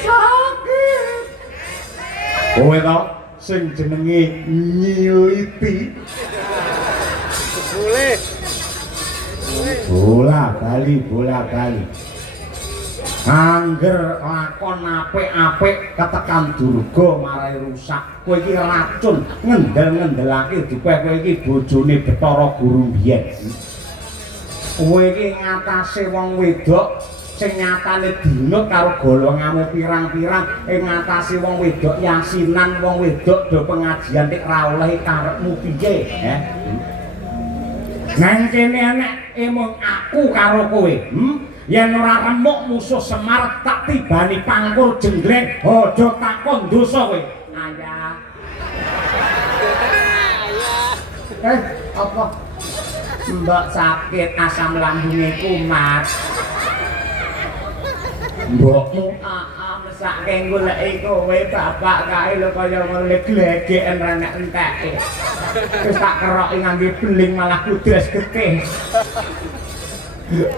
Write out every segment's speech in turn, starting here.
Sakit. Kowe to sing jenenge nyiliti. Boleh. Bola bali. Angger lakon apik-apik ketekan durga marai rusak. Kowe iki racun ngendel-ngendelake dipeh kowe iki bojone Bathara Guru biyen. Kowe iki ngatasé wong wedok sing nyatane dinut karo golonganmu pirang-pirang ing ngatasé wong wedok yasinan wong wedok do pengajian nek ra oleh karepmu piye, Nang kene enek emong aku karo kowe, yen ora remuk musuh Semar tak tibani pangkur jenggreng aja takon dosa kowe. Ayah. Apa? Mbok sakit asam lambungnya kumat. Mbokmu mesake goleki kowe bapak kae lho kaya ngene glegeken ra nek enteke. Wis tak keroki ngangge beling malah kudres getih.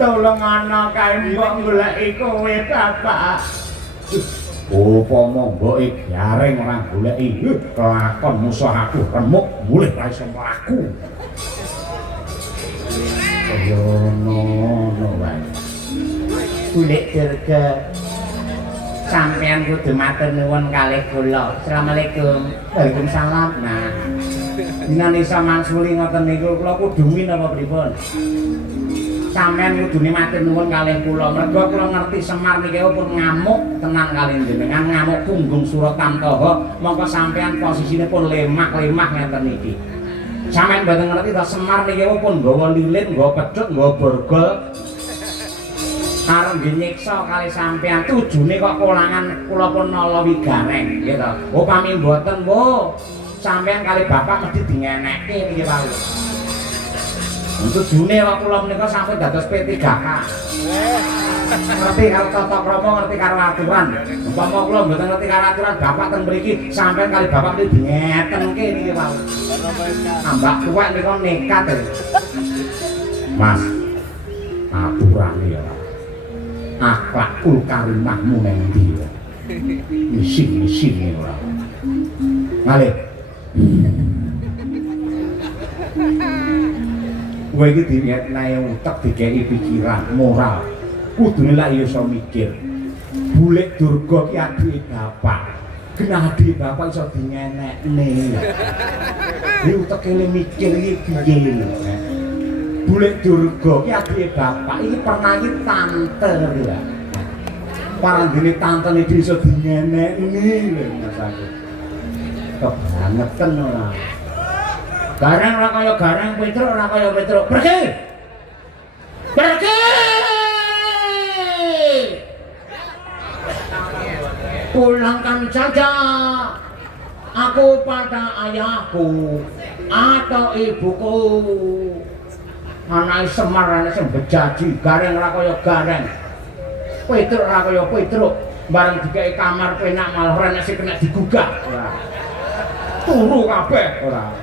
Tolong ana kae mbok goleki kowe bapak. Upama mboke gareng ora goleki, kelakon musuh aku remuk mulih ra iso mlaku. Yo no wae. Kulit dirga sampean kudu matur nuwun kalih kula. Asalamualaikum. Waalaikumsalam. Nah, dinane iso mangsuli ngoten niku kula kudu min apa pripun? Sampean kudune matur nuwun kalih kula. Mergo kula ngerti Semar niki pun ngamuk tenan kalih jenengan, ngamuk punggung Suratantaha, mongko sampean posisine pun lemah-lemah ngeten iki. Sampeyan mboten ngerti ta Semar niki pun nggawa lilin, nggawa pecut, nggawa borgol. Arep nyiksa kali sampeyan tujune kok kolangan kula pun nala wigareng nggih to. Upami mboten, Bu. Sampeyan kali bapak mesti dingenekke niki wae. Tujune kok kula menika sampun dados P3K. Ngerti karo tata krama, ngerti karo aturan. Umpama kula mboten ngerti karo aturan, bapak ten mriki sampeyan kali bapak mesti dingetenke niki wae. Ambak tuwek nika nekat. Mas. Aturane ya. Akhlakul karimahmu nang ndi ya? Isin-isin ora. Ngalih. Kowe iki diwetnae utek dikeki pikiran moral. Kudune lak iso mikir. Bulik Durga ki adike bapak. Genah adike bapak iso dingenekne. Iki uteke mikir iki piye. Bulik Durga ki adike bapak iki pernah iki tante ya. Parandene tantene iso dingenekne lho Mas aku. Kebangetan ora. Garang ora kaya garang, Petruk ora kaya Petruk. Pergi. Pergi. Pulangkan saja aku pada ayahku atau ibuku. Anake Semar ana sing bejaji, gareng ora kaya gareng. Petruk ora kaya Petruk. Bareng dikeki kamar penak malah ora sing kena digugah. Ora. Turu kabeh ora.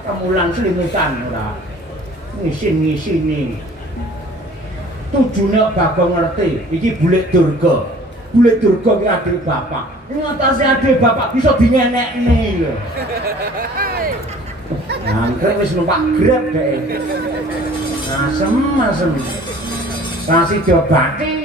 Kemulan selimutan ora. Ngisin-ngisini. Tujune Bagong ngerti, iki Bulik Durga. Bulik Durga ki adik bapak. Ngatasi adik bapak bisa dingenekne lho. Angger wis numpak grab dhek. Asem. Kasih diobati